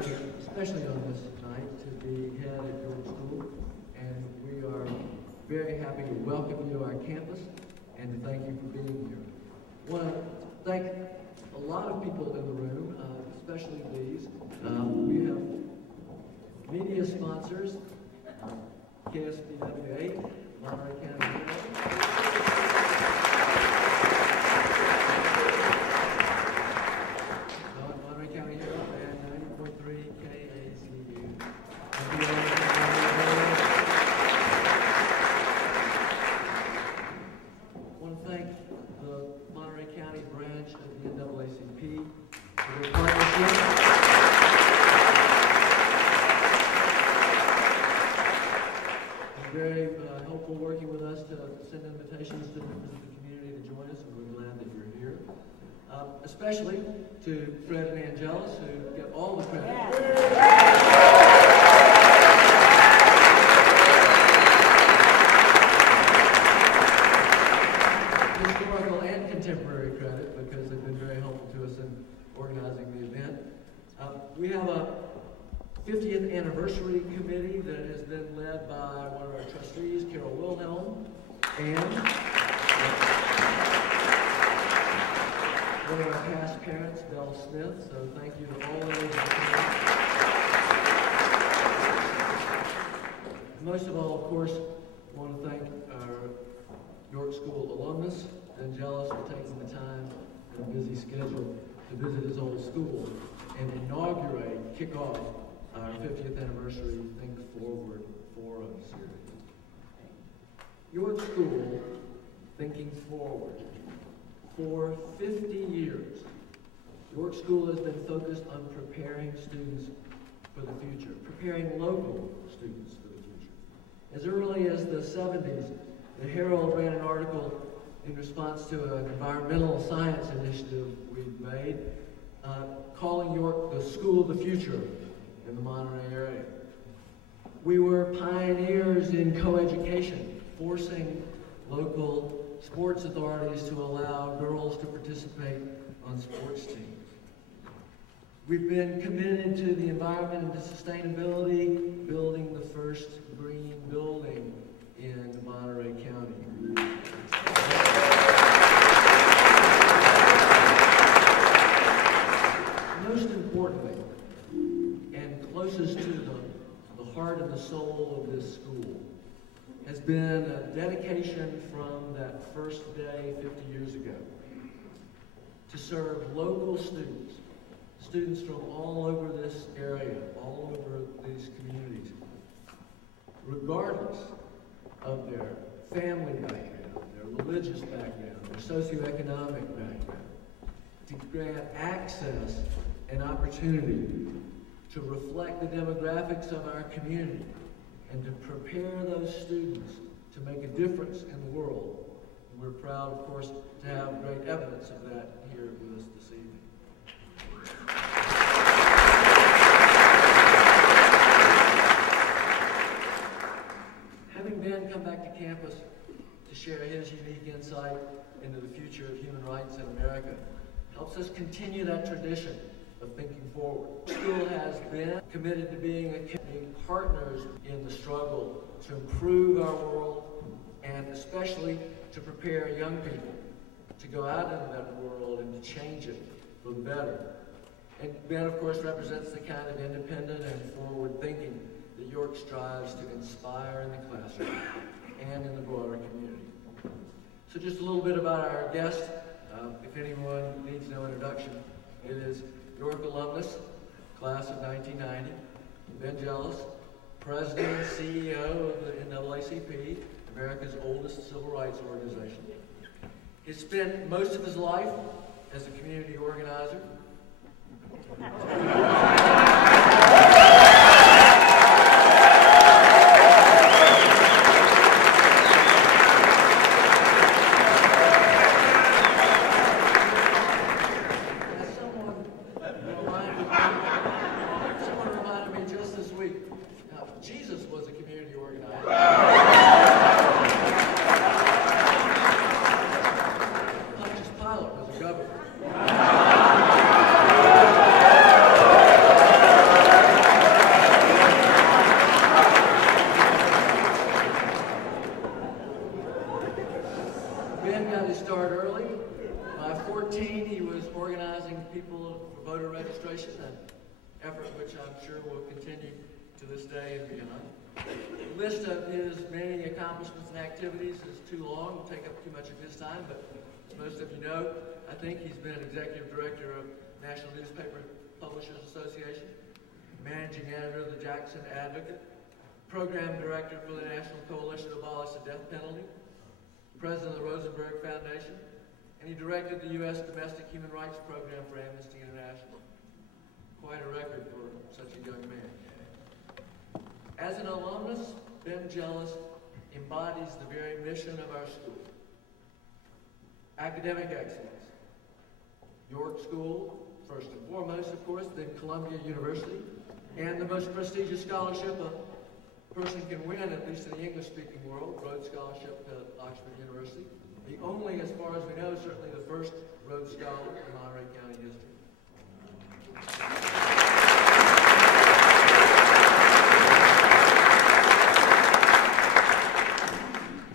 especially on this night, to be head at York School, and we are very happy to welcome you to our campus and to thank you for being here. I want to thank a lot of people in the room, especially these. We have media sponsors, KSBW8, Monterey County Herald, and 90.3 KACU. I want to thank the Monterey County branch of the NAACP for their partnership. Very helpful working with us to send invitations to members of the community to join us, and we're glad that you're here. Especially to Fred and Angelus, who get all the credit. Historical and contemporary credit, because they've been very helpful to us in organizing the event. We have a 50th anniversary committee that has been led by one of our trustees, Carol Wilhelm, and one of our past parents, Belle Smith. So thank you to all of those. Most of all, of course, I want to thank our York School alumnus, Angelus, for taking the time in a busy schedule to visit his old school and inaugurate, kick off our 50th anniversary Think Forward Forum series. York School, Thinking Forward. For 50 years, York School has been focused on preparing students for the future, preparing local students for the future. As early as the 70s, the Herald ran an article in response to an environmental science initiative we've made, calling York the school of the future in the Monterey area. We were pioneers in coeducation, forcing local sports authorities to allow girls to participate on sports teams. We've been committed to the environment and to sustainability, building the first green building in Monterey County. Most importantly, and closest to the heart and the soul of this school, has been a dedication from that first day 50 years ago to serve local students, students from all over this area, all over these communities, regardless of their family background, their religious background, their socioeconomic background, to grant access and opportunity to reflect the demographics of our community and to prepare those students to make a difference in the world. And we're proud, of course, to have great evidence of that here with us this evening. Having Ben come back to campus to share his unique insight into the future of human rights in America helps us continue that tradition of thinking forward. The school has been committed to being partners in the struggle to improve our world and especially to prepare young people to go out into that world and to change it for the better. And Ben, of course, represents the kind of independent and forward thinking that York strives to inspire in the classroom and in the broader community. So just a little bit about our guest. If anyone needs no introduction, it is York alumnus, class of 1990, Ben Jealous, president and CEO of the NAACP, America's oldest civil rights organization. He spent most of his life as a community organizer. Someone reminded me just this week, Jesus was a community organizer. Pontius Pilate was a governor. an effort which I'm sure will continue to this day and beyond. The list of his many accomplishments and activities is too long, to take up too much of his time, but as most of you know, I think he's been executive director of National Newspaper Publishers Association, managing editor of the Jackson Advocate, program director for the National Coalition to Abolish the Death Penalty, president of the Rosenberg Foundation, and he directed the U.S. Domestic Human Rights Program for Amnesty International. Quite a record for such a young man. As an alumnus, Ben Jealous embodies the very mission of our school. Academic excellence. York School, first and foremost, of course, then Columbia University, and the most prestigious scholarship a person can win, at least in the English-speaking world, Rhodes Scholarship to Oxford University. The only, as far as we know, certainly the first Rhodes Scholar in Monterey County history.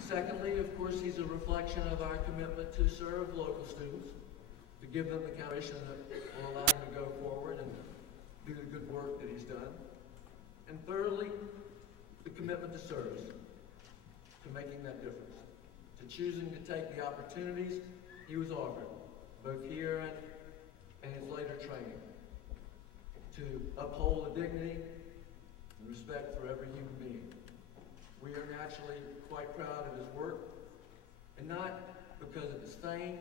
Secondly, of course, he's a reflection of our commitment to serve local students, to give them the foundation that will allow them to go forward and do the good work that he's done. And thirdly, the commitment to service, to making that difference, to choosing to take the opportunities he was offered, both here and in his later training, to uphold the dignity and respect for every human being. We are naturally quite proud of his work, and not because of his fame,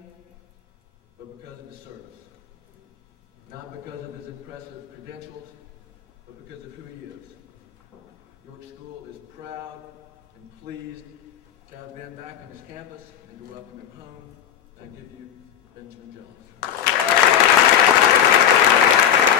but because of his service. Not because of his impressive credentials, but because of who he is. York School is proud and pleased to have Ben back on his campus and to welcome him home. I give you